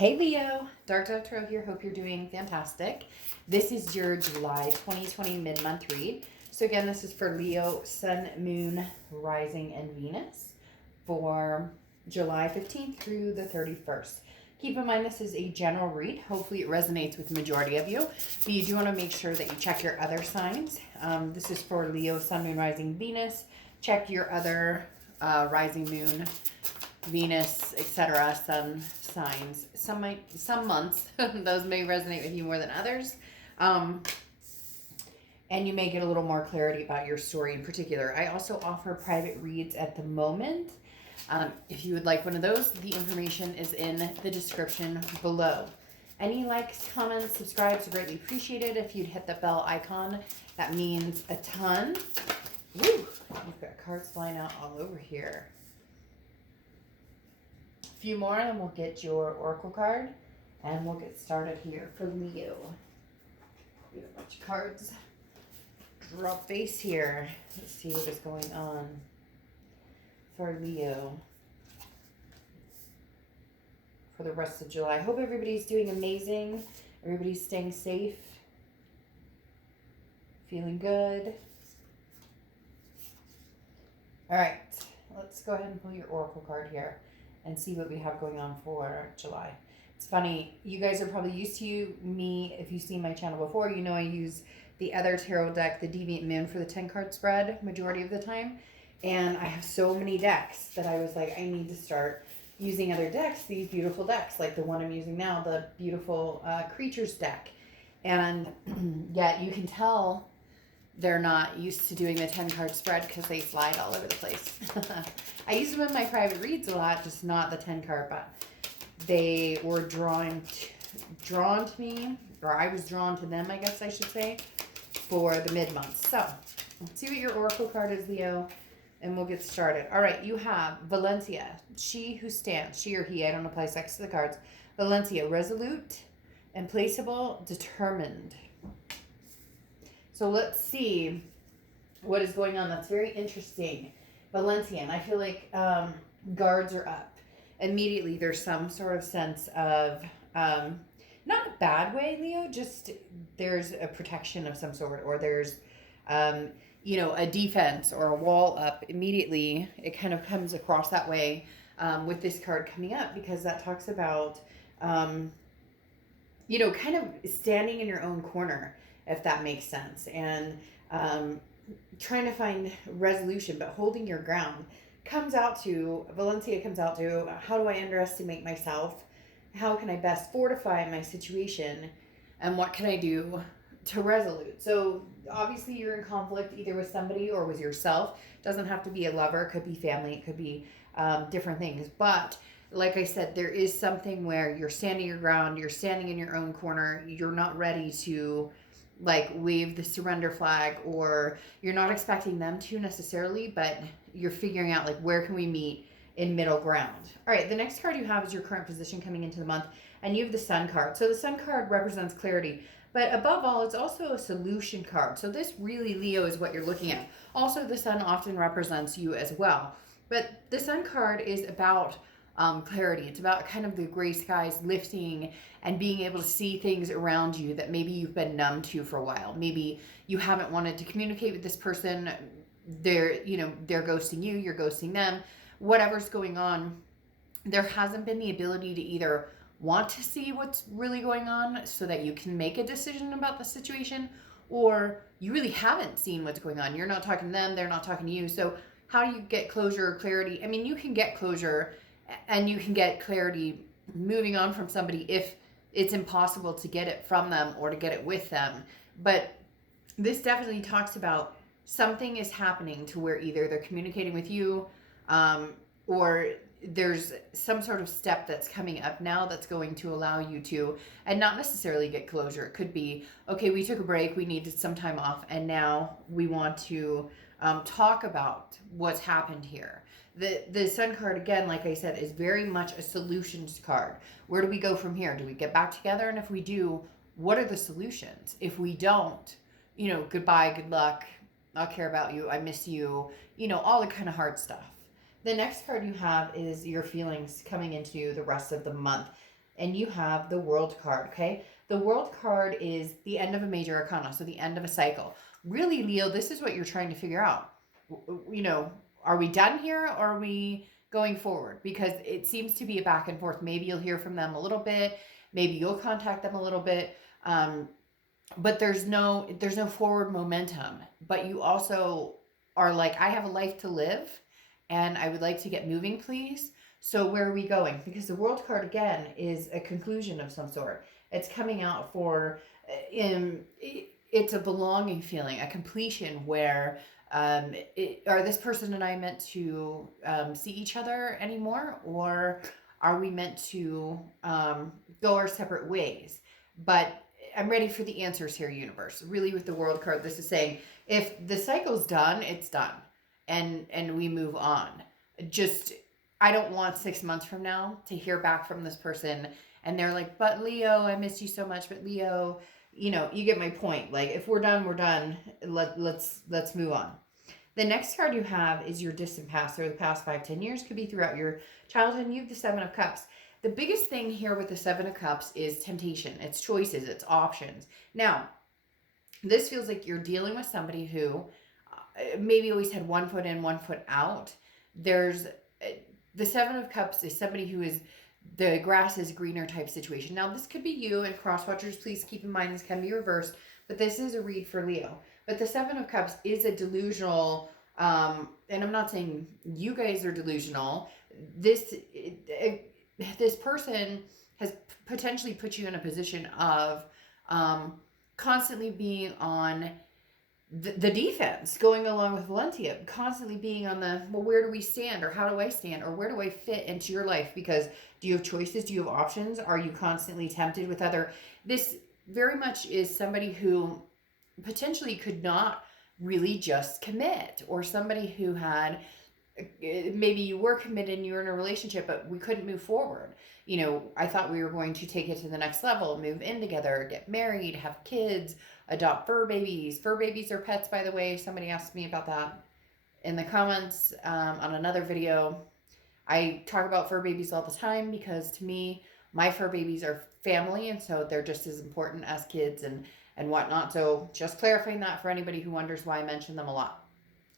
Hey Leo, Dark Dove Tarot here. Hope you're doing fantastic. This is your July 2020 mid-month read. So again, this is for Leo, Sun, Moon, Rising, and Venus for July 15th through the 31st. Keep in mind this is a general read. Hopefully it resonates with the majority of you. But you do want to make sure that you check your other signs. This is for Leo, Sun, Moon, Rising, Venus. Check your other rising, moon, Venus, etc. Sun signs. Some months those may resonate with you more than others, and you may get a little more clarity about your story in particular. I also offer private reads at the moment. If you would like one of those, the information is in the description below. Any likes, comments, subscribes are greatly appreciated. If you'd hit the bell icon, that means a ton. Woo! We've got cards flying out all over here. Few more and we'll get your oracle card and we'll get started here for Leo. We have a bunch of cards. Drop face here. Let's see what is going on for Leo for the rest of July. I hope everybody's doing amazing. Everybody's staying safe. Feeling good. All right, let's go ahead and pull your oracle card here and see what we have going on for July. It's funny, you guys are probably used to me. If you've seen my channel before, you know I use the other tarot deck, the Deviant Moon, for the 10-card spread majority of the time. And I have so many decks that I was like, I need to start using other decks, these beautiful decks, like the one I'm using now, the beautiful Creatures deck. And yet you can tell they're not used to doing the 10-card spread because they slide all over the place. I use them in my private reads a lot, just not the 10-card, but they were drawn to me, or I was drawn to them, I guess I should say, for the mid-month. So, let's see what your oracle card is, Leo, and we'll get started. All right, you have Valencia, she who stands, she or he, I don't apply sex to the cards. Valencia, resolute, implacable, determined. So let's see what is going on. That's very interesting. Valencian, I feel like guards are up. Immediately there's some sort of sense of, not a bad way, Leo, just there's a protection of some sort, or there's, a defense or a wall up. Immediately it kind of comes across that way with this card coming up, because that talks about, kind of standing in your own corner, if that makes sense, and trying to find resolution, but holding your ground. Valencia comes out to, how do I underestimate myself? How can I best fortify my situation? And what can I do to resolute? So obviously you're in conflict either with somebody or with yourself. It doesn't have to be a lover. It could be family. It could be different things. But like I said, there is something where you're standing your ground. You're standing in your own corner. You're not ready to wave the surrender flag, or you're not expecting them to necessarily, but you're figuring out where can we meet in middle ground. All right, the next card you have is your current position coming into the month, and you have the Sun card. So the Sun card represents clarity, but above all, it's also a solution card. So this really, Leo, is what you're looking at. Also, the Sun often represents you as well, but the Sun card is about clarity. It's about kind of the gray skies lifting and being able to see things around you that maybe you've been numb to for a while. Maybe you haven't wanted to communicate with this person. They're ghosting you, you're ghosting them. Whatever's going on, there hasn't been the ability to either want to see what's really going on so that you can make a decision about the situation, or you really haven't seen what's going on. You're not talking to them, they're not talking to you. So how do you get closure or clarity? I mean, you can get closure and you can get clarity moving on from somebody if it's impossible to get it from them or to get it with them. But this definitely talks about something is happening to where either they're communicating with you, or there's some sort of step that's coming up now that's going to allow you to, and not necessarily get closure. It could be, okay, we took a break, we needed some time off, and now we want to talk about what's happened here. The Sun card, again, like I said, is very much a solutions card. Where do we go from here? Do we get back together? And if we do, what are the solutions? If we don't, goodbye, good luck, I'll care about you, I miss you, all the kind of hard stuff. The next card you have is your feelings coming into the rest of the month. and you have the World card, okay? The World card is the end of a major arcana, so the end of a cycle. Really, Leo, this is what you're trying to figure out. You know, are we done here, or are we going forward? Because it seems to be a back and forth. Maybe you'll hear from them a little bit. Maybe you'll contact them a little bit. But there's no forward momentum. But you also are like, I have a life to live, and I would like to get moving, please. So where are we going? Because the World card, again, is a conclusion of some sort. It's coming out for, it's a belonging feeling, a completion where, are this person and I meant to see each other anymore? Or are we meant to go our separate ways? But I'm ready for the answers here, universe. Really, with the World card, this is saying, if the cycle's done, it's done. And we move on. Just, I don't want 6 months from now to hear back from this person and they're like, but Leo, I missed you so much. But Leo, you know, you get my point. Like, if we're done, we're done. Let's move on. The next card you have is your distant past, or the past 5-10 years. Could be throughout your childhood. And you have the Seven of Cups. The biggest thing here with the Seven of Cups is temptation. It's choices. It's options. Now, this feels like you're dealing with somebody who maybe always had one foot in, one foot out. There's the Seven of Cups is somebody who is the grass is greener type situation. Now, this could be you, and cross watchers, please keep in mind this can be reversed, but this is a read for Leo. But the Seven of Cups is a delusional, and I'm not saying you guys are delusional. This person has potentially put you in a position of constantly being on the defense, going along with Valentia, constantly being on the, well, where do we stand, or how do I stand, or where do I fit into your life? Because do you have choices? Do you have options? Are you constantly tempted with other? This very much is somebody who potentially could not really just commit, or somebody who had, maybe you were committed and you were in a relationship, but we couldn't move forward. You know, I thought we were going to take it to the next level, move in together, get married, have kids, adopt fur babies. Fur babies are pets, by the way. Somebody asked me about that in the comments on another video. I talk about fur babies all the time because to me, my fur babies are family, and so they're just as important as kids and whatnot. So just clarifying that for anybody who wonders why I mention them a lot.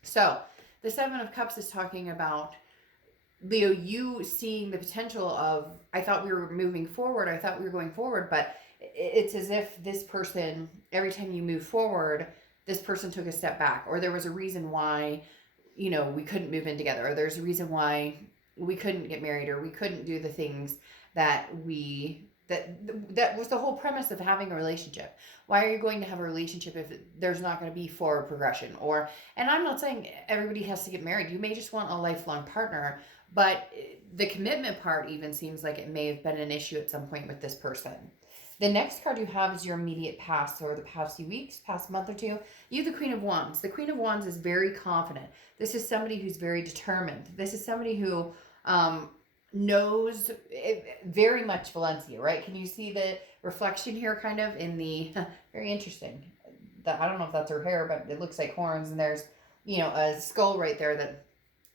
So the Seven of Cups is talking about, Leo, you seeing the potential of, I thought we were moving forward, I thought we were going forward, but it's as if this person, every time you move forward, this person took a step back, or there was a reason why, you know, we couldn't move in together, or there's a reason why we couldn't get married, or we couldn't do the things that that was the whole premise of having a relationship. Why are you going to have a relationship if there's not going to be forward progression? Or, and I'm not saying everybody has to get married. You may just want a lifelong partner, but the commitment part even seems like it may have been an issue at some point with this person. The next card you have is your immediate past, or the past few weeks, past month or two. You have the Queen of Wands. The Queen of Wands is very confident. This is somebody who's very determined. This is somebody who knows very much Valencia, right? Can you see the reflection here kind of in the, very interesting. I don't know if that's her hair, but it looks like horns, and there's, you know, a skull right there that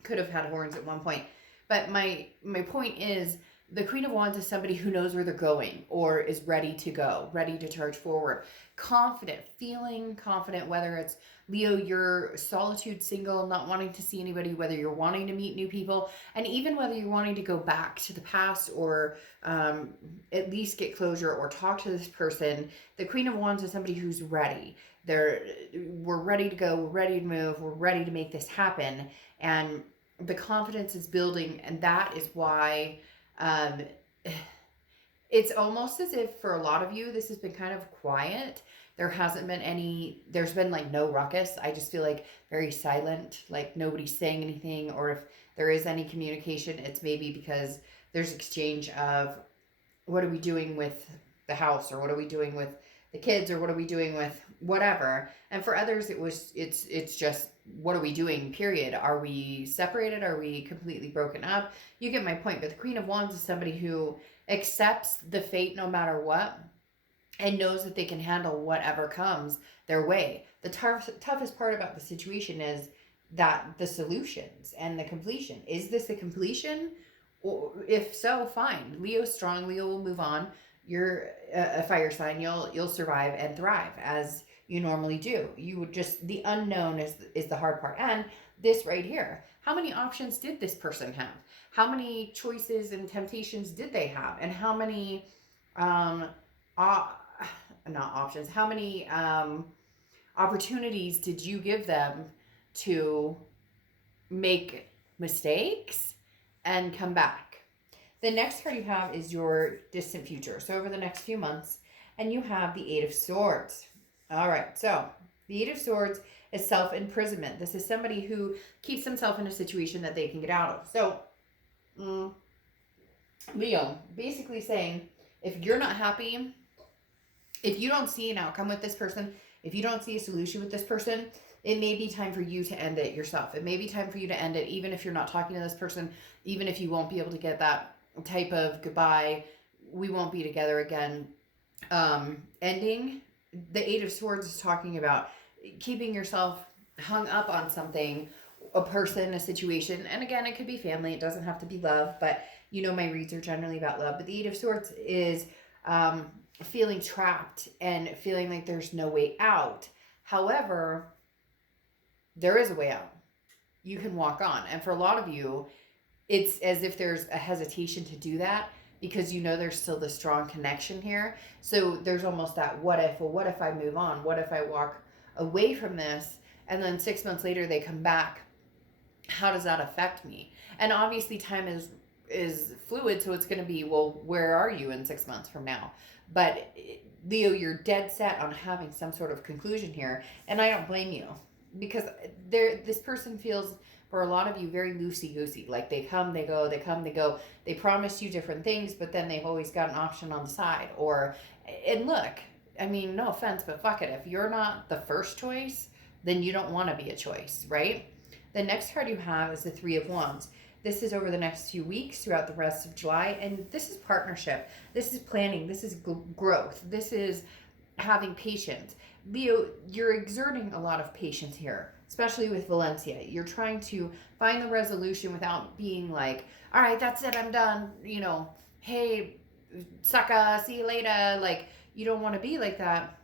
could have had horns at one point. But my point is, the Queen of Wands is somebody who knows where they're going, or is ready to go, ready to charge forward. Confident, feeling confident, whether it's Leo, you're solitude, single, not wanting to see anybody, whether you're wanting to meet new people, and even whether you're wanting to go back to the past, or at least get closure or talk to this person. The Queen of Wands is somebody who's ready. We're ready to go, we're ready to move, we're ready to make this happen. And the confidence is building, and that is why it's almost as if for a lot of you, this has been kind of quiet. There hasn't been there's been like no ruckus. I just feel like very silent, like nobody's saying anything, or if there is any communication, it's maybe because there's exchange of, what are we doing with the house, or what are we doing with the kids, or what are we doing with whatever. And for others, it's just, what are we doing, period. Are we separated? Are we completely broken up? You get my point. But the Queen of Wands is somebody who accepts the fate no matter what, and knows that they can handle whatever comes their way. The toughest part about the situation is that the solutions and the completion. Is this a completion, Or if so, fine. Leo's strong. Leo will move on. You're a fire sign. You'll survive and thrive as you normally do. You would just, the unknown is the hard part. And this right here, how many options did this person have? How many choices and temptations did they have? And how many not options, how many opportunities did you give them to make mistakes and come back? The next card you have is your distant future. So over the next few months, and you have the Eight of Swords. All right, so the Eight of Swords is self-imprisonment. This is somebody who keeps themselves in a situation that they can get out of. So, Leo, basically saying, if you're not happy, if you don't see an outcome with this person, if you don't see a solution with this person, it may be time for you to end it yourself. It may be time for you to end it, even if you're not talking to this person, even if you won't be able to get that type of goodbye, we won't be together again. Ending. The Eight of Swords is talking about keeping yourself hung up on something, a person, a situation. And again, it could be family. It doesn't have to be love, but you know, my reads are generally about love. But the Eight of Swords is feeling trapped and feeling like there's no way out. However, there is a way out. You can walk on. And for a lot of you, it's as if there's a hesitation to do that because you know there's still the strong connection here. So there's almost that what if, well, what if I move on? What if I walk away from this? And then 6 months later, they come back. How does that affect me? And obviously time is fluid, so it's going to be, well, where are you in 6 months from now? But Leo, you're dead set on having some sort of conclusion here, and I don't blame you, because this person feels, for a lot of you, very loosey-goosey. Like they come, they go, they come, they go. They promise you different things, but then they've always got an option on the side. And look, I mean, no offense, but fuck it. If you're not the first choice, then you don't want to be a choice, right? The next card you have is the Three of Wands. This is over the next few weeks throughout the rest of July. And this is partnership. This is planning. This is growth. This is having patience. Leo, you're exerting a lot of patience here, especially with Valencia. You're trying to find the resolution without being like, all right, that's it, I'm done. You know, hey, sucka, see you later. Like, you don't want to be like that.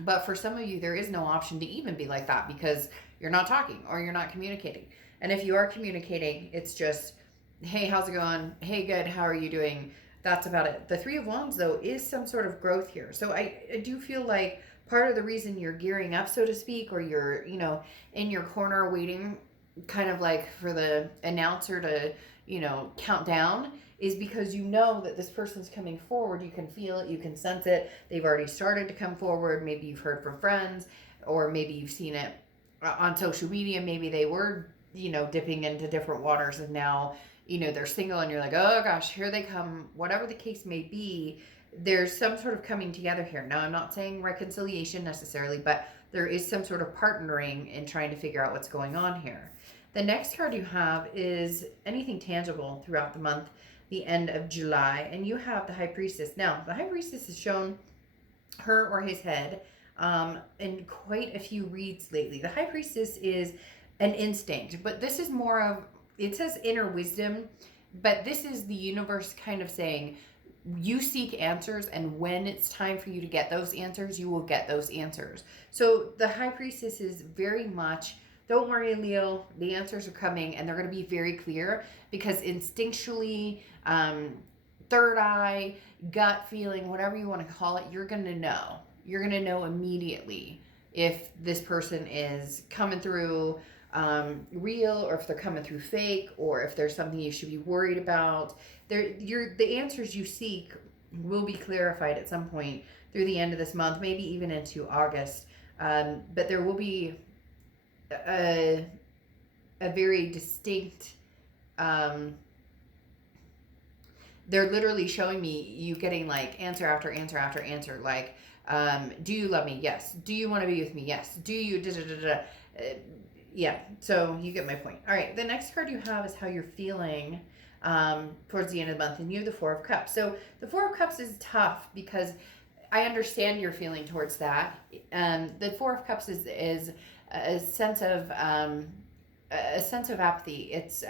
But for some of you, there is no option to even be like that because you're not talking or you're not communicating. And if you are communicating, it's just, hey, how's it going? Hey, good, how are you doing? That's about it. The Three of Wands, though, is some sort of growth here. So I do feel like part of the reason you're gearing up, so to speak, or you're, you know, in your corner waiting kind of like for the announcer to, you know, count down, is because you know that this person's coming forward. You can feel it, you can sense it. They've already started to come forward. Maybe you've heard from friends, or maybe you've seen it on social media. Maybe they were, you know, dipping into different waters and now, you know, they're single and you're like, oh gosh, here they come. Whatever the case may be, there's some sort of coming together here. Now, I'm not saying reconciliation necessarily, but there is some sort of partnering in trying to figure out what's going on here. The next card you have is anything tangible throughout the month, the end of July, and you have the High Priestess. Now, the High Priestess has shown her or his head in quite a few reads lately. The High Priestess is an instinct, but this is more of, it says inner wisdom, but this is the universe kind of saying, you seek answers, and when it's time for you to get those answers, you will get those answers. So the High Priestess is very much, don't worry, Leo, the answers are coming, and they're going to be very clear, because instinctually, third eye, gut feeling, whatever you want to call it, you're going to know. You're going to know immediately if this person is coming through real, or if they're coming through fake, or if there's something you should be worried about. The answers you seek will be clarified at some point through the end of this month, maybe even into August. But there will be a very distinct, they're literally showing me you getting like answer after answer after answer. Like, do you love me? Yes. Do you want to be with me? Yes. Do you yeah, so you get my point. All right, the next card you have is how you're feeling towards the end of the month, and you have the Four of Cups. So the Four of Cups is tough because I understand your feeling towards that. The Four of Cups is a sense of apathy. It's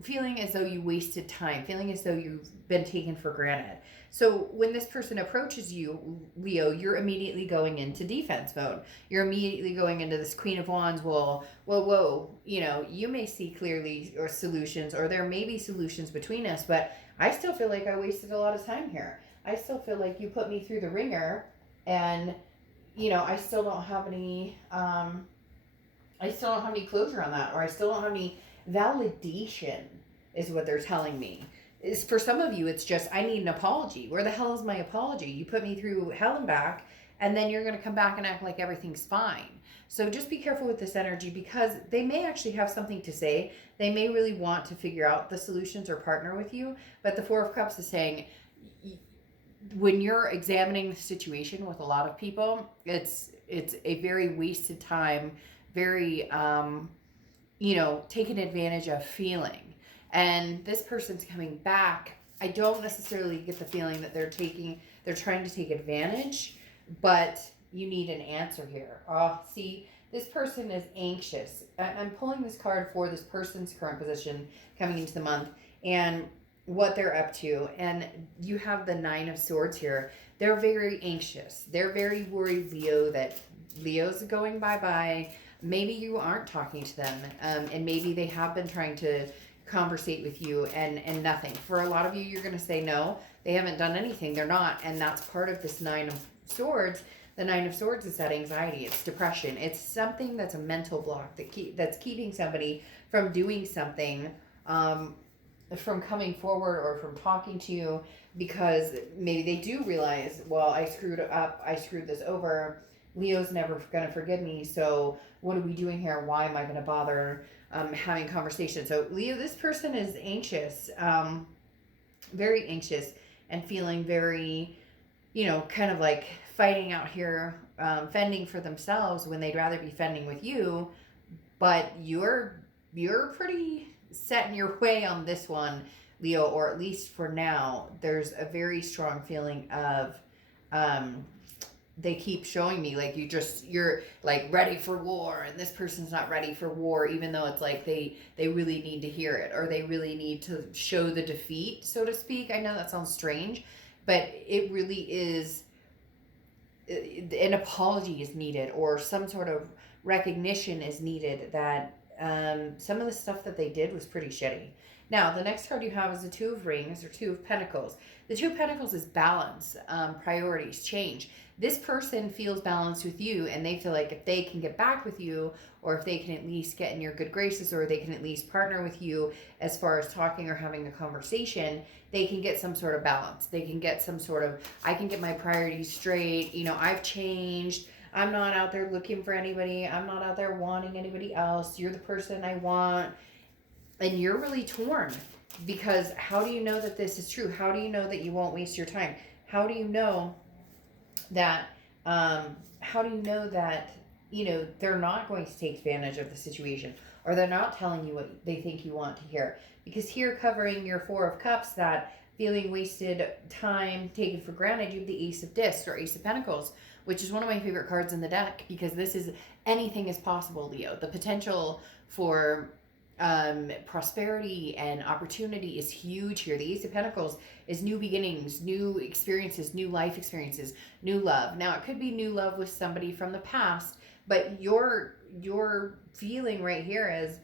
feeling as though you wasted time, feeling as though you've been taken for granted. So when this person approaches you, Leo, you're immediately going into defense mode. You're immediately going into this Queen of Wands. Well, whoa, you know, you may see clearly or solutions, or there may be solutions between us, but I still feel like I wasted a lot of time here. I still feel like you put me through the ringer, and you know, I still don't have any closure on that, or I still don't have any validation, is what they're telling me. Is for some of you, it's just, I need an apology. Where the hell is my apology? You put me through hell and back, and then you're going to come back and act like everything's fine. So just be careful with this energy, because they may actually have something to say. They may really want to figure out the solutions or partner with you. But the Four of Cups is saying, when you're examining the situation with a lot of people, it's a very wasted time, very, you know, taken advantage of feeling. And this person's coming back. I don't necessarily get the feeling that they're trying to take advantage, but you need an answer here. See, this person is anxious. I'm pulling this card for this person's current position coming into the month and what they're up to. And you have the Nine of Swords here. They're very anxious. They're very worried, Leo, that Leo's going bye-bye. Maybe you aren't talking to them, and maybe they have been trying to conversate with you and nothing. For a lot of you, you're going to say no, they haven't done anything. They're not. And that's part of this Nine of Swords. The Nine of Swords is that anxiety. It's depression. It's something that's a mental block that's keeping somebody from doing something, from coming forward or from talking to you, because maybe they do realize, well, I screwed up. I screwed this over. Leo's never going to forgive me. So what are we doing here? Why am I going to bother having conversation? So Leo, this person is anxious, very anxious, and feeling very, you know, kind of like fighting out here, fending for themselves when they'd rather be fending with you. But you're pretty set in your way on this one, Leo, or at least for now. There's a very strong feeling of, they keep showing me like you're like ready for war, and this person's not ready for war, even though it's like they really need to hear it, or they really need to show the defeat, so to speak. I know that sounds strange, but it really is. An apology is needed, or some sort of recognition is needed that some of the stuff that they did was pretty shitty. Now, the next card you have is the Two of Rings, or Two of Pentacles. The Two of Pentacles is balance, priorities, change. This person feels balanced with you, and they feel like if they can get back with you, or if they can at least get in your good graces, or they can at least partner with you as far as talking or having a conversation, they can get some sort of balance. They can get some sort of, I can get my priorities straight. You know, I've changed. I'm not out there looking for anybody. I'm not out there wanting anybody else. You're the person I want. And you're really torn, because how do you know that this is true? How do you know that you won't waste your time? How do you know that, you know, they're not going to take advantage of the situation, or they're not telling you what they think you want to hear? Because here, covering your Four of Cups, that feeling wasted time, taken for granted, you have the Ace of Discs, or Ace of Pentacles, which is one of my favorite cards in the deck, because this is anything is possible, Leo. The potential for prosperity and opportunity is huge here. The Ace of Pentacles is new beginnings, new experiences, new life experiences, new love. Now, it could be new love with somebody from the past, but your feeling right here is,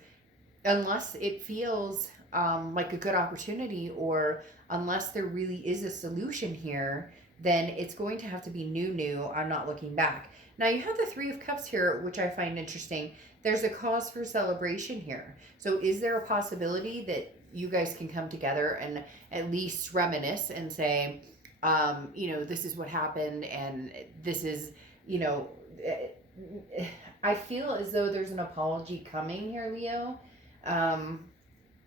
unless it feels like a good opportunity, or unless there really is a solution here, then it's going to have to be new. I'm not looking back. Now, you have the Three of Cups here, which I find interesting. There's a cause for celebration here. So is there a possibility that you guys can come together and at least reminisce and say, you know, this is what happened, and this is, you know, I feel as though there's an apology coming here, Leo.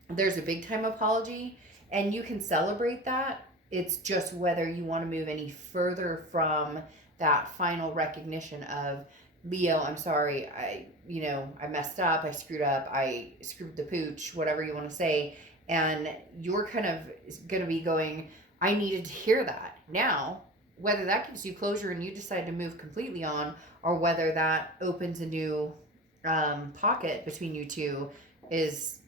There's a big time apology, and you can celebrate that. It's just whether you want to move any further from that final recognition of, Leo, I'm sorry, I messed up, I screwed the pooch, whatever you want to say. And you're kind of going to be going, I needed to hear that. Now, whether that gives you closure and you decide to move completely on, or whether that opens a new pocket between you two, is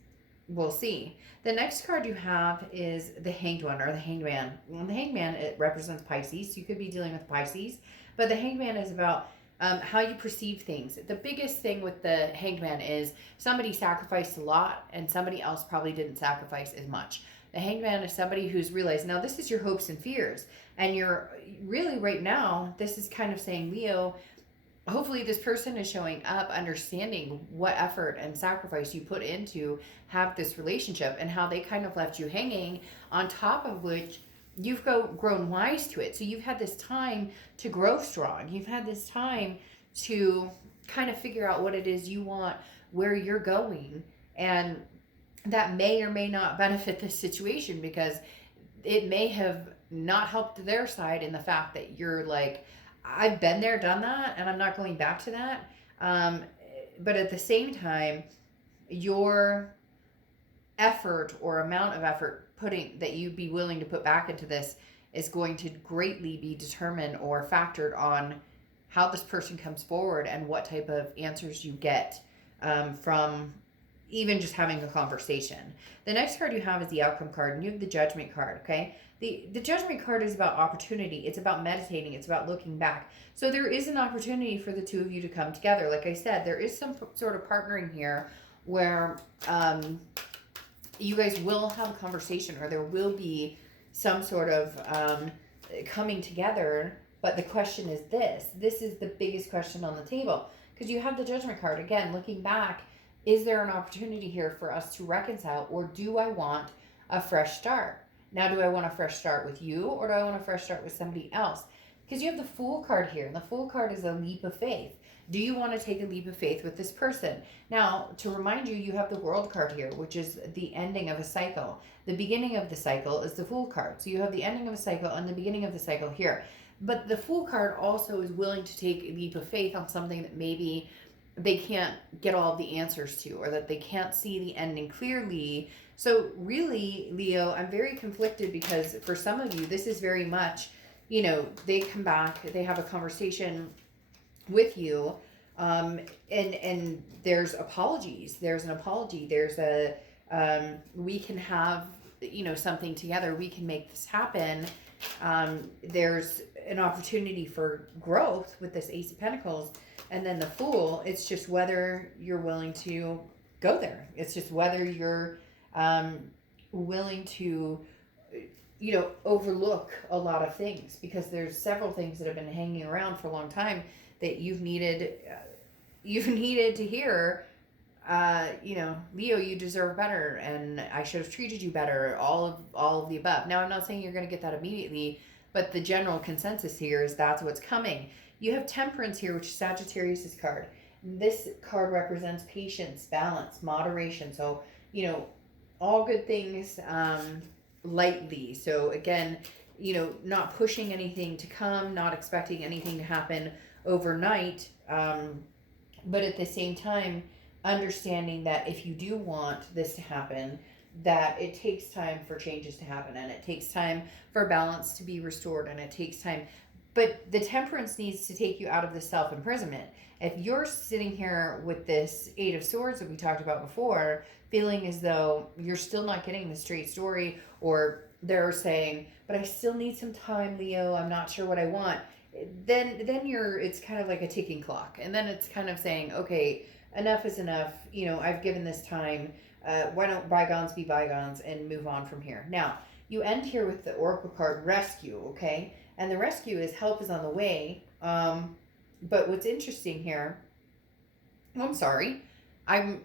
we'll see. The next card you have is the Hanged One, or the Hanged Man. Well, the Hanged Man, it represents Pisces. So you could be dealing with Pisces, but the Hanged Man is about how you perceive things. The biggest thing with the Hanged Man is somebody sacrificed a lot and somebody else probably didn't sacrifice as much. The Hanged Man is somebody who's realized, now this is your hopes and fears, and you're really right now, this is kind of saying, Leo, hopefully this person is showing up understanding what effort and sacrifice you put into have this relationship, and how they kind of left you hanging, on top of which you've grown wise to it. So you've had this time to grow strong. You've had this time to kind of figure out what it is you want, where you're going, and that may or may not benefit this situation, because it may have not helped their side in the fact that you're like, I've been there, done that, and I'm not going back to that. But at the same time, your effort or amount of effort that you'd be willing to put back into this is going to greatly be determined or factored on how this person comes forward and what type of answers you get from even just having a conversation. The next card you have is the Outcome card, and you have the Judgment card, okay? The Judgment card is about opportunity. It's about meditating. It's about looking back. So there is an opportunity for the two of you to come together. Like I said, there is some sort of partnering here where you guys will have a conversation, or there will be some sort of coming together. But the question is this. This is the biggest question on the table, because you have the Judgment card. Again, looking back, is there an opportunity here for us to reconcile, or do I want a fresh start? Now, do I want a fresh start with you, or do I want a fresh start with somebody else? Because you have the Fool card here, and the Fool card is a leap of faith. Do you want to take a leap of faith with this person? Now, to remind you, you have the World card here, which is the ending of a cycle. The beginning of the cycle is the Fool card. So you have the ending of a cycle and the beginning of the cycle here. But the Fool card also is willing to take a leap of faith on something that maybe they can't get all of the answers to, or that they can't see the ending clearly. So really, Leo, I'm very conflicted, because for some of you, this is very much, they come back, they have a conversation with you, and there's apologies. There's an apology. There's a, we can have, something together. We can make this happen. There's an opportunity for growth with this Ace of Pentacles. And then the Fool, it's just whether you're willing to go there. It's just whether you're willing to, overlook a lot of things, because there's several things that have been hanging around for a long time that you've needed to hear. Leo, you deserve better, and I should have treated you better. All of the above. Now, I'm not saying you're going to get that immediately, but the general consensus here is that's what's coming. You have Temperance here, which is Sagittarius' card. This card represents patience, balance, moderation. So, all good things lightly. So again, not pushing anything to come, not expecting anything to happen overnight. But at the same time, understanding that if you do want this to happen, that it takes time for changes to happen, and it takes time for balance to be restored, and it takes time. But the Temperance needs to take you out of the self-imprisonment. If you're sitting here with this Eight of Swords that we talked about before, feeling as though you're still not getting the straight story, or they're saying, but I still need some time, Leo, I'm not sure what I want, then it's kind of like a ticking clock. And then it's kind of saying, okay, enough is enough. I've given this time. Why don't bygones be bygones and move on from here? Now, you end here with the Oracle card, Rescue, okay? And the rescue is help is on the way. But what's interesting here, I'm sorry,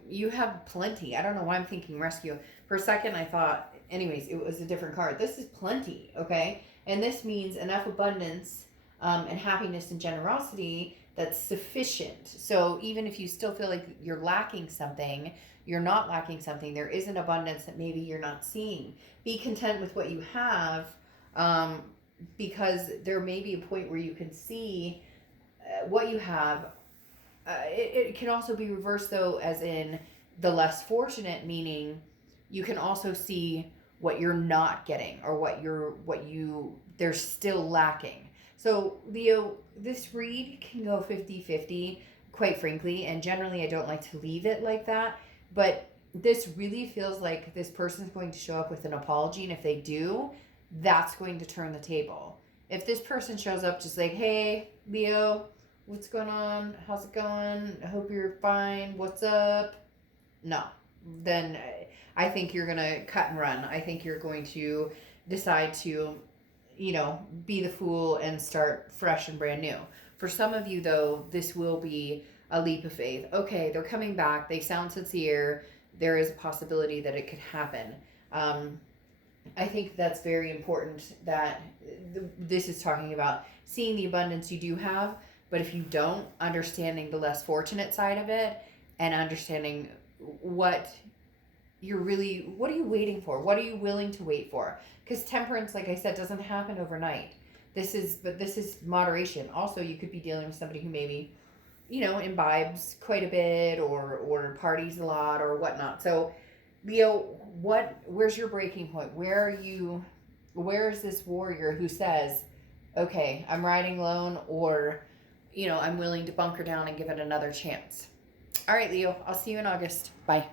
you have plenty. I don't know why I'm thinking rescue. For a second, I thought, anyways, it was a different card. This is plenty, okay? And this means enough abundance and happiness and generosity that's sufficient. So even if you still feel like you're lacking something, you're not lacking something, there is an abundance that maybe you're not seeing. Be content with what you have, because there may be a point where you can see what you have. It can also be reversed, though, as in the less fortunate, meaning you can also see what you're not getting, or they're still lacking. So Leo, this read can go 50-50, quite frankly, and generally I don't like to leave it like that, but this really feels like this person's going to show up with an apology, and if they do, that's going to turn the table. If this person shows up just like, hey, Leo, what's going on? How's it going? I hope you're fine. What's up? No. Then I think you're going to cut and run. I think you're going to decide to, you know, be the fool and start fresh and brand new. For some of you, though, this will be a leap of faith. Okay, they're coming back. They sound sincere. There is a possibility that it could happen. I think that's very important, that this is talking about seeing the abundance you do have, but if you don't, understanding the less fortunate side of it and understanding what are you waiting for? What are you willing to wait for? Because temperance, like I said, doesn't happen overnight. This is moderation. Also, you could be dealing with somebody who maybe, you know, imbibes quite a bit or parties a lot or whatnot. So, Leo, where's your breaking point? Where is this warrior who says, okay, I'm riding alone, or, you know, I'm willing to bunker down and give it another chance? All right, Leo, I'll see you in August. Bye.